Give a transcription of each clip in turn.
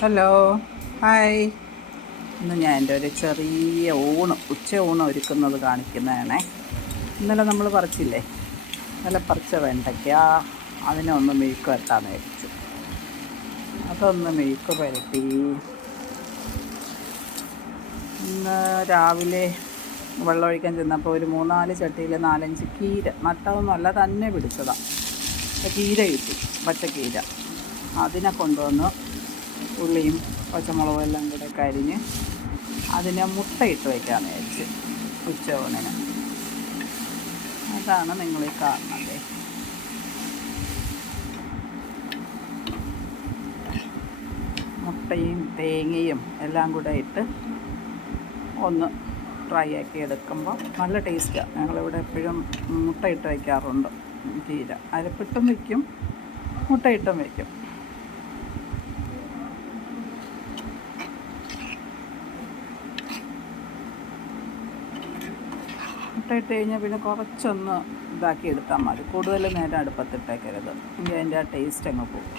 Hello hi ഇന്ന് ഞാൻ എന്റെ ഒരു ചെറിയ ഊണ് ഉച്ച ഊണ് ഒരുക്കുന്നത് കാണിക്കുന്നതാണേ. ഇന്നലെ നമ്മൾ പറിച്ചില്ലേ? ഇന്നലെ പറിച്ച വെണ്ടയ്ക്ക അതിനെ ഒന്ന് മെഴുക്ക് വരട്ടാന്ന് വിചാരിച്ചു. അതൊന്ന് മെഴുക്ക് വരട്ടി. ഇന്ന് രാവിലെ വെള്ളമൊഴിക്കാൻ ചെന്നപ്പോൾ ഒരു മൂന്നാൽ ചട്ടിയിൽ നാലഞ്ച് കീര നട്ടതൊന്നുമല്ല തന്നെ പിടിച്ചതാണ് കീര കിട്ടി പച്ചക്കീര അതിനെ കൊണ്ടുവന്ന് ഉള്ളിയും പച്ചമുളകും എല്ലാം കൂടെ കരിഞ്ഞ് അതിനെ മുട്ടയിട്ട് വയ്ക്കാമെന്ന് വിചാരിച്ച് ഉച്ചയൂണിന്. അതാണ് നിങ്ങൾ ഈ കാണുന്നത്. മുട്ടയും തേങ്ങയും എല്ലാം കൂടെ ഇട്ട് ഒന്ന് ഫ്രൈ ആക്കി എടുക്കുമ്പോൾ നല്ല ടേസ്റ്റാണ് ഞങ്ങളിവിടെ എപ്പോഴും മുട്ടയിട്ട് വയ്ക്കാറുണ്ട് ചീര. അരപ്പിട്ടും വയ്ക്കും മുട്ടയിട്ടും വയ്ക്കും മുട്ടയിട്ട് കഴിഞ്ഞാൽ പിന്നെ കുറച്ചൊന്ന് ഇതാക്കി എടുത്താൽ മതി. കൂടുതൽ നേരം അടുപ്പത്തിട്ടേക്കരുത്. എങ്കിൽ അതിന്റെ ആ ടേസ്റ്റ് അങ്ങ് പോകും.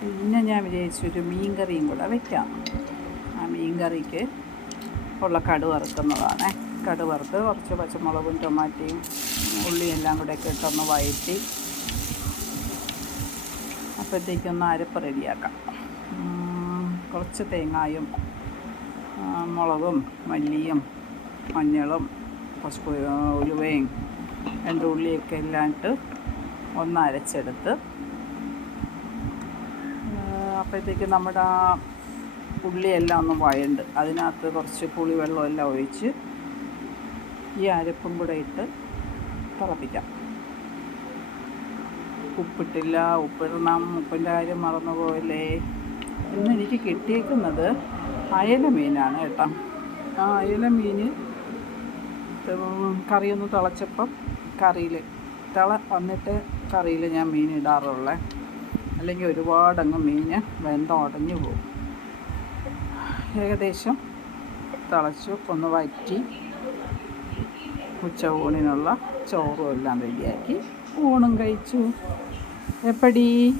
പിന്നെ ഞാൻ ഒരു മീൻ കറിയും കൂടെ വെക്കാം. ആ മീൻ കറിക്ക് ഉള്ള കടു വറുക്കുന്നതാണ്. കടു വറുത്ത് കുറച്ച് പച്ചമുളകും ടൊമാറ്റയും ഉള്ളിയും എല്ലാം കൂടെ ഒക്കെ ഇട്ടൊന്ന് വഴറ്റി അപ്പോഴത്തേക്കൊന്ന് അരപ്പ് റെഡിയാക്കാം. കുറച്ച് തേങ്ങായും മുളകും മല്ലിയും മഞ്ഞളും കുറച്ച് ഉലുവയും രണ്ട് ഉള്ളിയൊക്കെ എല്ലാം ഇട്ട് ഒന്ന് അരച്ചെടുത്ത് അപ്പോഴത്തേക്ക് നമ്മുടെ ആ ഉള്ളിയെല്ലാം ഒന്ന് വഴണ്ട്. അതിനകത്ത് കുറച്ച് പുളിവെള്ളം എല്ലാം ഒഴിച്ച് ഈ അരപ്പും കൂടെ ഇട്ട് തിളപ്പിക്കാം. ഉപ്പിട്ടില്ല ഉപ്പിടണം ഉപ്പിന്റെ കാര്യം മറന്നു പോയല്ലേ? ഇന്ന് എനിക്ക് കിട്ടിയേക്കുന്നത് അയല മീനാണ് കേട്ടോ. ആ അയല മീൻ കറിയൊന്ന് തിളച്ചപ്പം കറിയിൽ തിള വന്നിട്ട് കറിയിൽ ഞാൻ മീൻ ഇടാറുള്ളത് അല്ലെങ്കിൽ ഒരുപാടങ്ങ് മീൻ വെന്ത ഉടഞ്ഞു പോകും. ഏകദേശം തിളച്ചു ഒന്ന് വറ്റി ഉച്ച ഊണിനുള്ള ചോറും എല്ലാം റെഡിയാക്കി. ഊണും കഴിച്ചു. എപ്പടി?